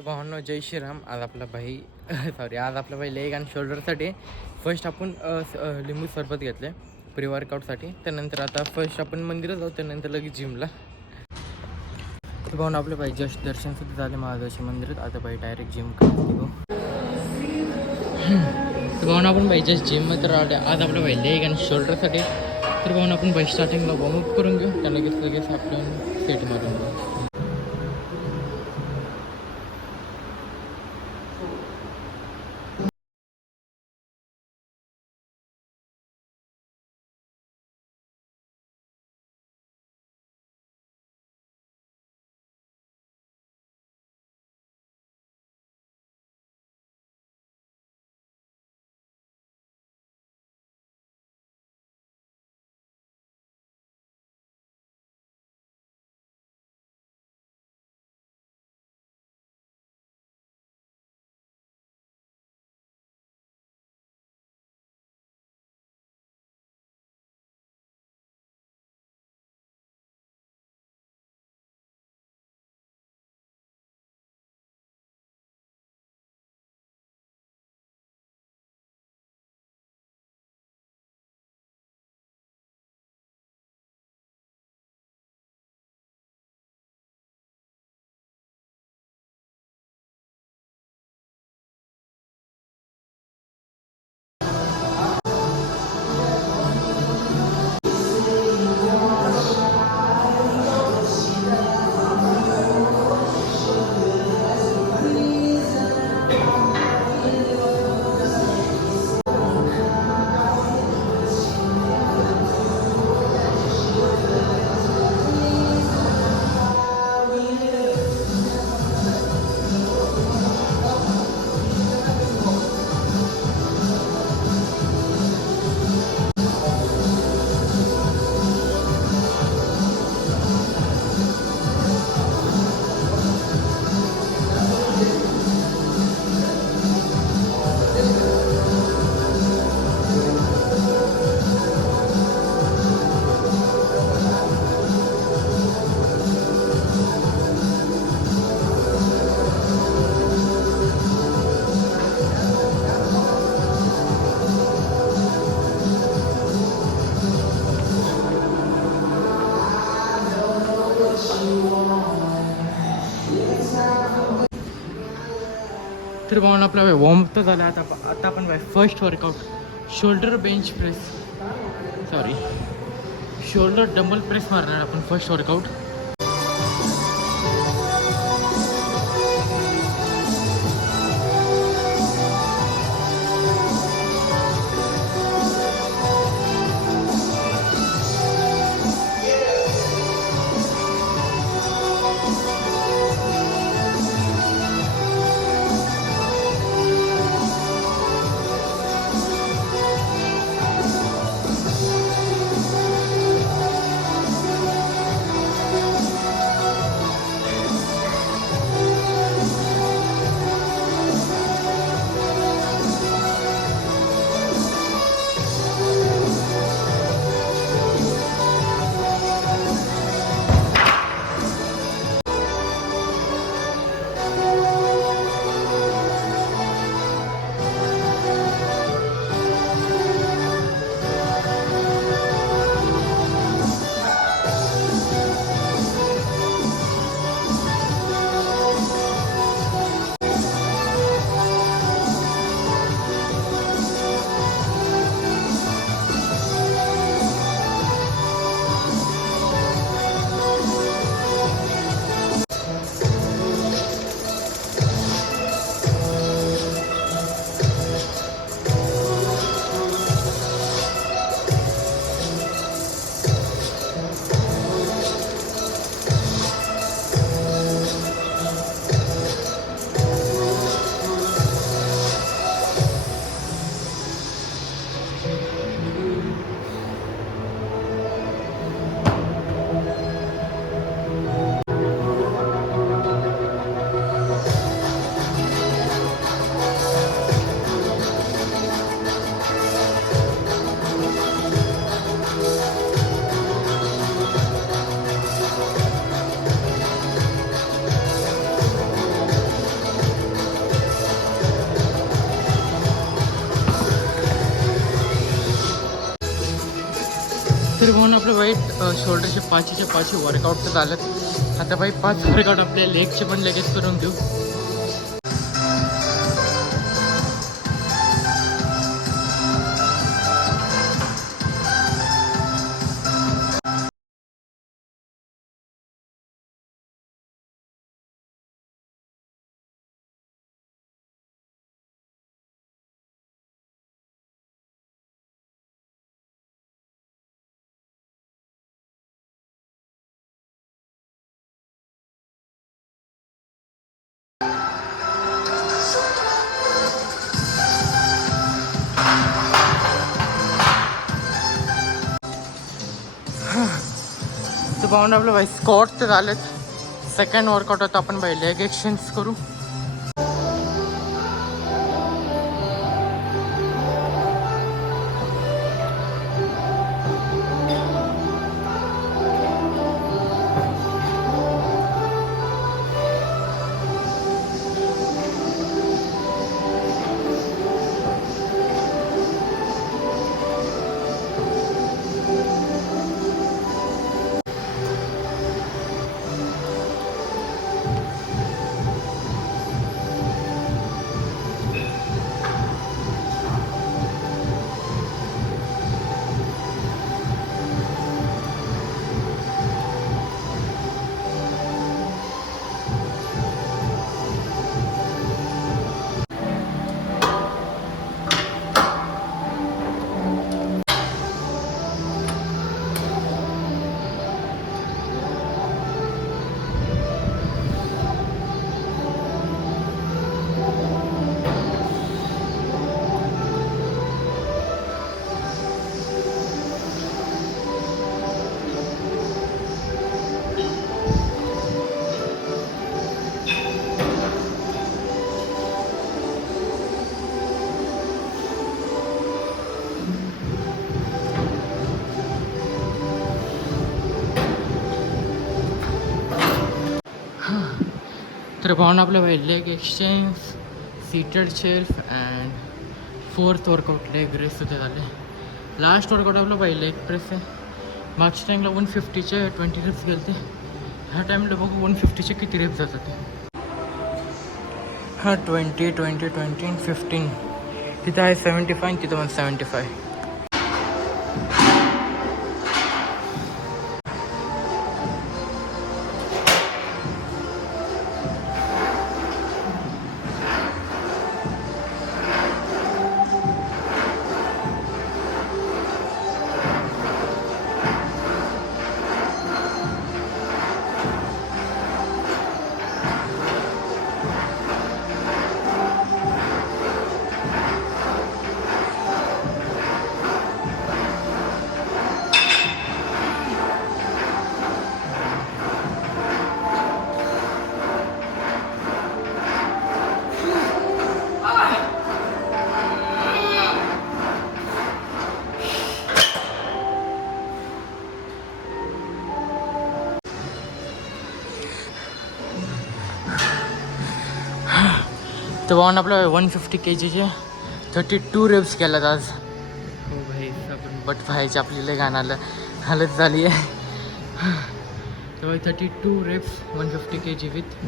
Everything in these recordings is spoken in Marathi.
तर भावांनो जय श्रीराम. आज आपला भाई आज आपला भाई लेग आणि शोल्डरसाठी फर्स्ट आपण लिंबू सरबत घेतले प्री वर्कआउटसाठी. त्यानंतर आता फर्स्ट आपण मंदिरात जाऊ, त्यानंतर लगेच जिमला. तर भाऊन आपले भाई जस्ट दर्शनसुद्धा झाले महादेवाच्या मंदिरात. आता भाई डायरेक्ट जिम करतो. तर भाऊन आपण भाई जस्ट जिममध्ये तर आज आपलं भाई लेग आणि शोल्डरसाठी. तर भाऊन आपण भाई स्टार्टिंगला वॉर्मअप करून घेऊ, त्या लगेच आपण सेट मारून घेऊ. तर भावना आपला वॉर्म तर झाला. आता आपण first workout shoulder bench press shoulder dumbbell press मारणार आपण फर्स्ट वर्कआउट. पाहून आपलं वाईट शोल्डरचे 5चे 5 वर्कआउट तर झालं. आता बाई 5 वर्कआउट आपल्या लेगचे पण लगेच करून घेऊ. तर पाहून आपलं बाई स्कॉट तर झालेत. सेकंड वर्कआउट होतं आपण बाई लेग एक्सचेंज करू. तर पाहून आपलं बाई leg exchange, seated shelf and 4th workout leg raise सुद्धा झाले. लास्ट वर्कआउट आपलं बाई लेग प्रेस आहे. मागच्या टाईमला 150चे 20 रेप्स गेले ते. ह्या टाईमला बघू 150चे किती रेप्स जातात ते. हां 20 20 20 15. तिथं आहे 75, तिथं पण 75. तर वाहून आपलं 150 kgचे 32 रेप्स केल्यात आज. हो भाई आपण बट व्हायची आपली लय गाणं हालत झाली आहे. तर 32 रेप्स 150 kg विथ.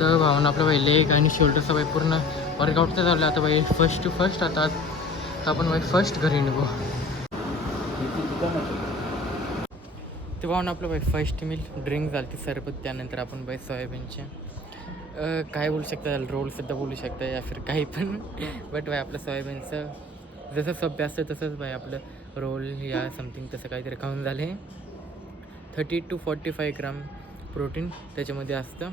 तर भाऊन आपलं बाई लेग आणि शोल्डरचं बाई पूर्ण वर्कआउट तर झालं. आता बाई फर्स्ट टू फर्स्ट आता आपण बाई फर्स्ट घरी निघू. ते पाहून आपलं बाई फर्स्ट मिल ड्रिंक झाली ती सरबत. त्यानंतर आपण बाई सोयाबीनचे काय बोलू शकता, रोलसुद्धा बोलू शकता या फिर काही पण. बट बाई आपलं सोयाबीनचं जसं सभ्य असतं तसंच बाई आपलं रोल या समथिंग तसं काहीतरी खाऊन झाले. 30 to 45 ग्राम प्रोटीन त्याच्यामध्ये असतं.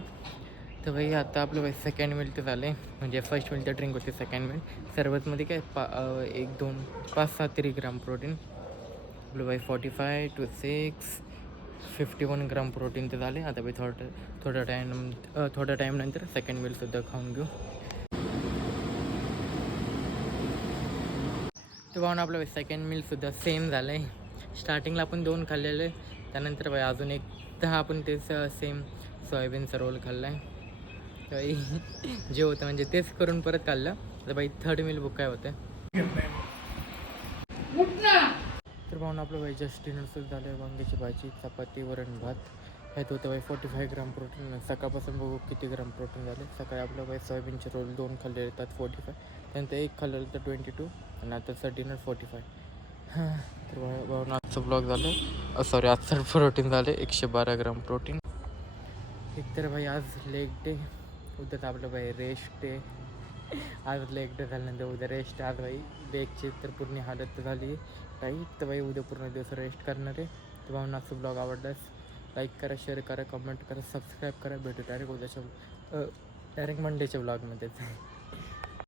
तर भाई आता आपलं बाई सेकंड मिल तर झालं आहे. म्हणजे फर्स्ट मिल तर ड्रिंक होते, सेकंड मिल सरबतमध्ये काय 1 2 5 6 तरी ग्राम प्रोटीन. आपलं बाई 45 to 6 51 ग्राम प्रोटीन तर झाले. आता बाई थोडा टाईम नंतर सेकंड मिलसुद्धा खाऊन घेऊ. तर पाहून आपलं सेकंड मिलसुद्धा सेम झालं आहे. स्टार्टिंगला आपण 2 खाल्लेले, त्यानंतर बाई अजून एकदा आपण तेच सेम सोयाबीनचा रोल खाल्ला आहे. तर जे होतं म्हणजे तेच करून परत खाल्लं. तर बाई थर्ड मिल बुक काय होतं. तर भाऊन आपलं भाई जस्ट डिनर सुरू झालं आहे. वांग्याची भाजी, चपाती, वरण, भात. ह्यात होतं भाई 45 ग्राम प्रोटीन. सकाळपासून बघू किती ग्राम प्रोटीन झाले. सकाळी आपलं भाई सोयाबीनचे रोल 2 खाल्ले येतात 45, त्यानंतर 1 खाल्लेलं तर 22 आणि आताचं डिनर 45. हां तर भाऊन आजचं ब्लॉग झालं सॉरी आजचं प्रोटीन झाले 112 ग्राम प्रोटीन. एक तर भाई आज लेग डे, उद्या तर आपलं भाई रेस्ट डे. आज लेग डे झाल्यानंतर उद्या रेस्ट. आज भाई बेगची तर पूर्ण हालत झाली काही, तर भाई उद्या पूर्ण दिवस रेस्ट करणार आहे. तर भाऊन आजचं ब्लॉग आवडल्यास लाईक करा, शेअर करा, कमेंट करा, सबस्क्राईब करा. भेटू डायरेक्ट उद्याच्या डायरेक्ट मंडेच्या ब्लॉगमध्ये.